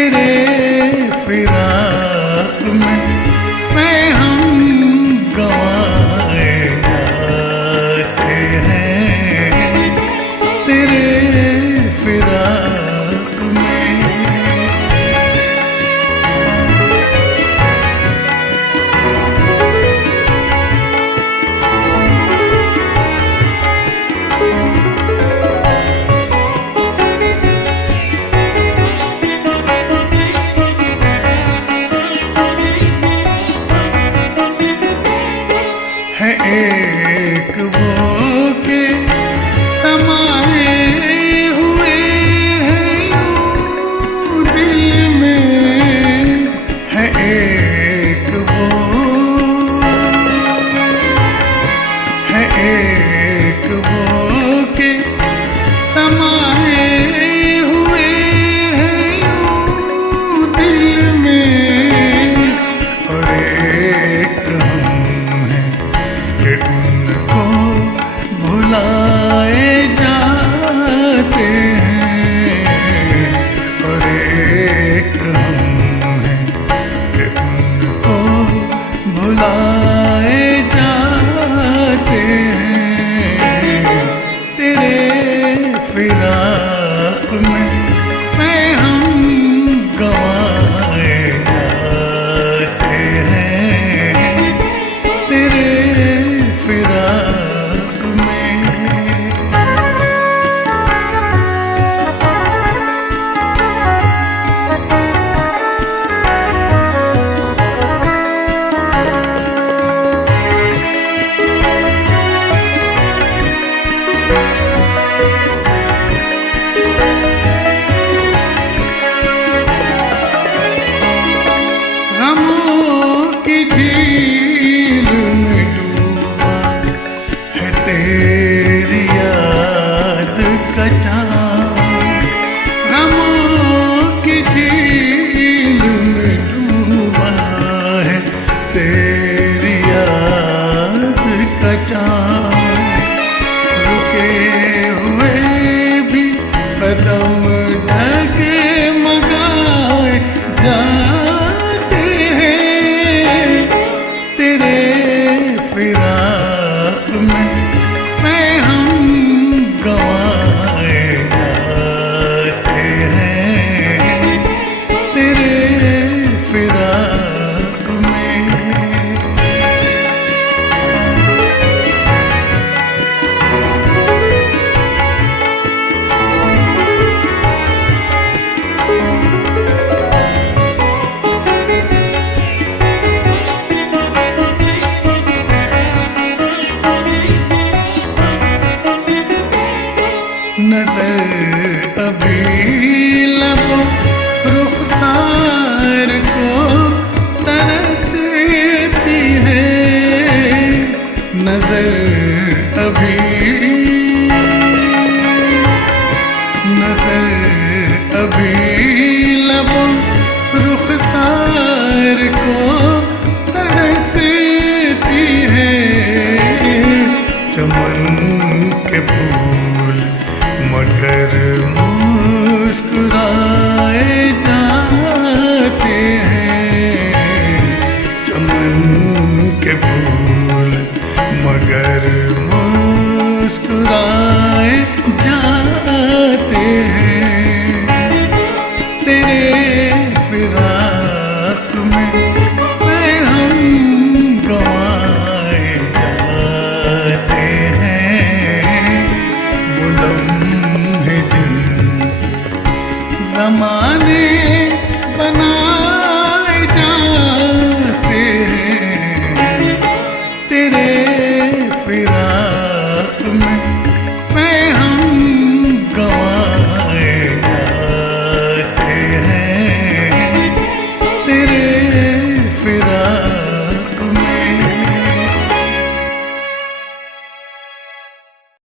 तेरे फिराक में मैं हम गंवाए जाते हैं, तेरे फिराक में। है एक वो के समाए हुए हैं यूं दिल में, है एक वो, है एक वो के समाए हुए हैं यूं दिल में, और एक हम हैं कि उनको भुलाए जाते हैं, और एक हम हैं कि उनको भुलाए जाते हैं, तेरे फिराक में मैं हम गंवाए जाते हैं, तेरे फिराक में। गमों की झील में डूबा है तेरी याद का चांद, गमों की झील में डूबा है तेरी याद का चांद, रुके हुए भी कदम डगमगाए जाते हैं, तेरे फिराक में मैं हम गंवाए जाते हैं, तेरे फिराक में। नजर अभी लबों रुखसार को तरसती है, नजर अभी, नजर अभी लबों रुखसार को तरसती है, चमन के फूल मगर मुस्कुराए जाते हैं, चमन के फूल मगर मुस्कुराए